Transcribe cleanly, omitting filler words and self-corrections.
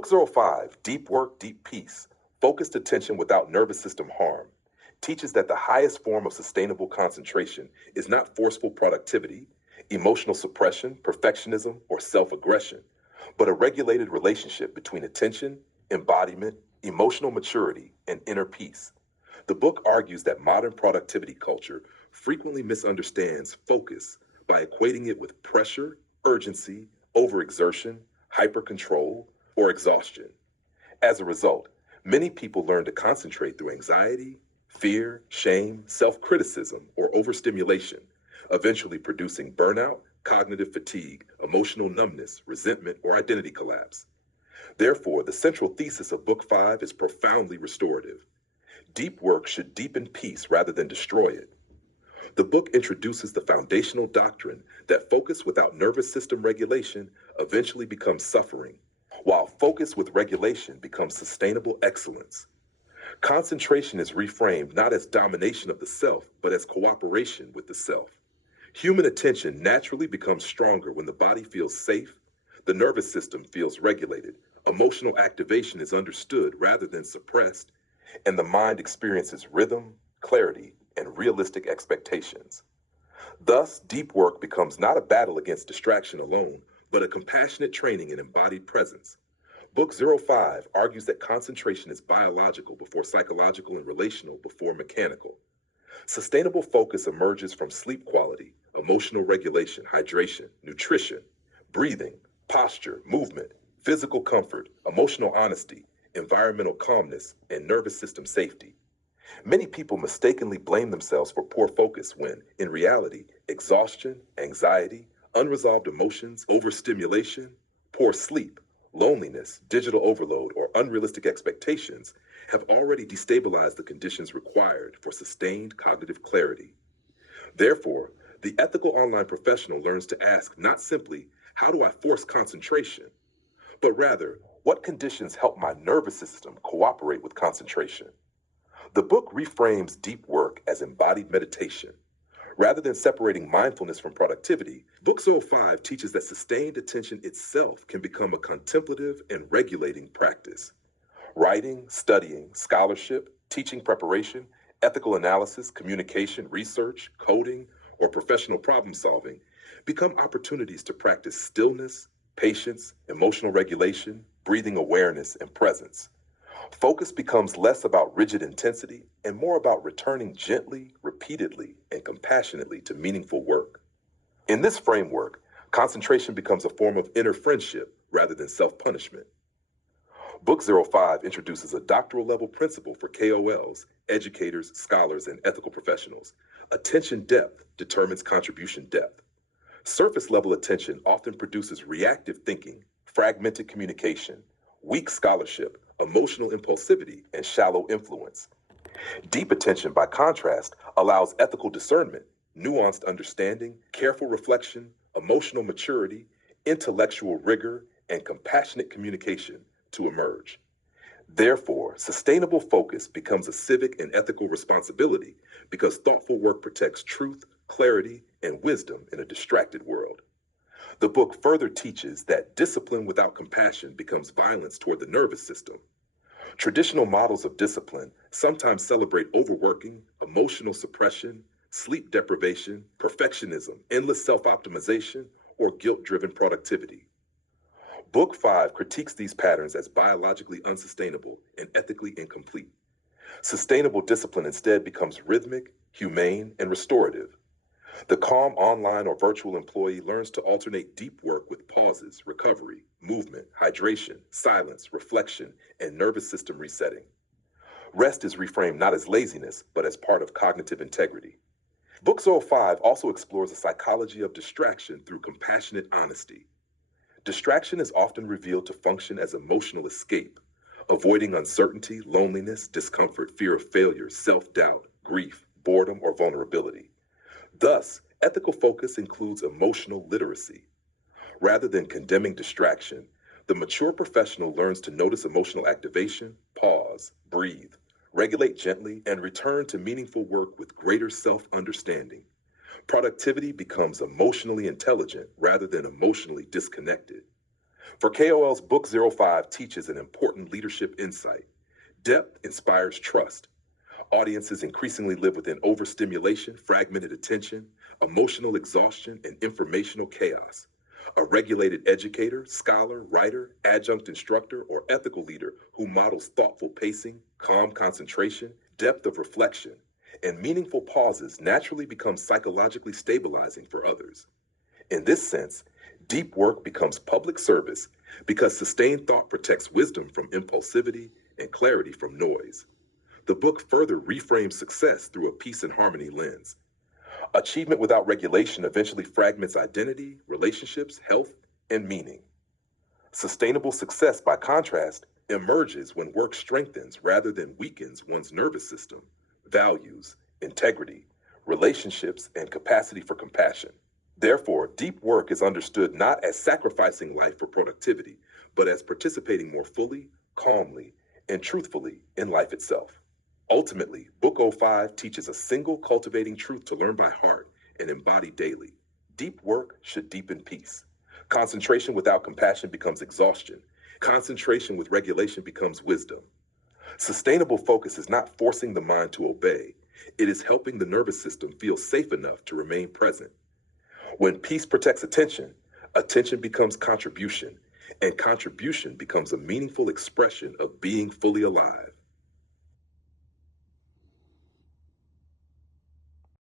Book 05, Deep Work, Deep Peace, Focused Attention Without Nervous System Harm, teaches that the highest form of sustainable concentration is not forceful productivity, emotional suppression, perfectionism, or self-aggression, but a regulated relationship between attention, embodiment, emotional maturity, and inner peace. The book argues that modern productivity culture frequently misunderstands focus by equating it with pressure, urgency, overexertion, hypercontrol, or exhaustion. As a result, many people learn to concentrate through anxiety, fear, shame, self-criticism, or overstimulation, eventually producing burnout, cognitive fatigue, emotional numbness, resentment, or identity collapse. Therefore, the central thesis of Book 5 is profoundly restorative. Deep work should deepen peace rather than destroy it. The book introduces the foundational doctrine that focus without nervous system regulation eventually becomes suffering, while focus with regulation becomes sustainable excellence. Concentration is reframed not as domination of the self, but as cooperation with the self. Human attention naturally becomes stronger when the body feels safe, the nervous system feels regulated, emotional activation is understood rather than suppressed, and the mind experiences rhythm, clarity, and realistic expectations. Thus, deep work becomes not a battle against distraction alone, but a compassionate training in embodied presence. Book 05 argues that concentration is biological before psychological and relational before mechanical. Sustainable focus emerges from sleep quality, emotional regulation, hydration, nutrition, breathing, posture, movement, physical comfort, emotional honesty, environmental calmness, and nervous system safety. Many people mistakenly blame themselves for poor focus when, in reality, exhaustion, anxiety, unresolved emotions, overstimulation, poor sleep, loneliness, digital overload, or unrealistic expectations have already destabilized the conditions required for sustained cognitive clarity. Therefore, the ethical online professional learns to ask not simply, how do I force concentration, but rather, what conditions help my nervous system cooperate with concentration? The book reframes deep work as embodied meditation. Rather than separating mindfulness from productivity, Book 05 teaches that sustained attention itself can become a contemplative and regulating practice. Writing, studying, scholarship, teaching preparation, ethical analysis, communication, research, coding, or professional problem solving become opportunities to practice stillness, patience, emotional regulation, breathing awareness, and presence. Focus becomes less about rigid intensity and more about returning gently, repeatedly, and compassionately to meaningful work. In this framework, concentration becomes a form of inner friendship rather than self-punishment. Book 05 introduces a doctoral level principle for KOLs, educators, scholars, and ethical professionals. Attention depth determines contribution depth. Surface level attention often produces reactive thinking, fragmented communication, weak scholarship, emotional impulsivity, and shallow influence. Deep attention, by contrast, allows ethical discernment, nuanced understanding, careful reflection, emotional maturity, intellectual rigor, and compassionate communication to emerge. Therefore, sustainable focus becomes a civic and ethical responsibility because thoughtful work protects truth, clarity, and wisdom in a distracted world. The book further teaches that discipline without compassion becomes violence toward the nervous system. Traditional models of discipline sometimes celebrate overworking, emotional suppression, sleep deprivation, perfectionism, endless self-optimization, or guilt-driven productivity. Book 5 critiques these patterns as biologically unsustainable and ethically incomplete. Sustainable discipline instead becomes rhythmic, humane, and restorative. The calm online or virtual employee learns to alternate deep work with pauses, recovery, movement, hydration, silence, reflection, and nervous system resetting. Rest is reframed not as laziness, but as part of cognitive integrity. Book 05 also explores the psychology of distraction through compassionate honesty. Distraction is often revealed to function as emotional escape, avoiding uncertainty, loneliness, discomfort, fear of failure, self-doubt, grief, boredom, or vulnerability. Thus, ethical focus includes emotional literacy. Rather than condemning distraction, the mature professional learns to notice emotional activation, pause, breathe, regulate gently, and return to meaningful work with greater self-understanding. Productivity becomes emotionally intelligent rather than emotionally disconnected. For KOL's Book 05 teaches an important leadership insight. Depth inspires trust. Audiences increasingly live within overstimulation, fragmented attention, emotional exhaustion, and informational chaos. A regulated educator, scholar, writer, adjunct instructor, or ethical leader who models thoughtful pacing, calm concentration, depth of reflection, and meaningful pauses naturally becomes psychologically stabilizing for others. In this sense, deep work becomes public service because sustained thought protects wisdom from impulsivity and clarity from noise. The book further reframes success through a peace and harmony lens. Achievement without regulation eventually fragments identity, relationships, health, and meaning. Sustainable success, by contrast, emerges when work strengthens rather than weakens one's nervous system, values, integrity, relationships, and capacity for compassion. Therefore, deep work is understood not as sacrificing life for productivity, but as participating more fully, calmly, and truthfully in life itself. Ultimately, Book 05 teaches a single cultivating truth to learn by heart and embody daily. Deep work should deepen peace. Concentration without compassion becomes exhaustion. Concentration with regulation becomes wisdom. Sustainable focus is not forcing the mind to obey. It is helping the nervous system feel safe enough to remain present. When peace protects attention, attention becomes contribution, and contribution becomes a meaningful expression of being fully alive.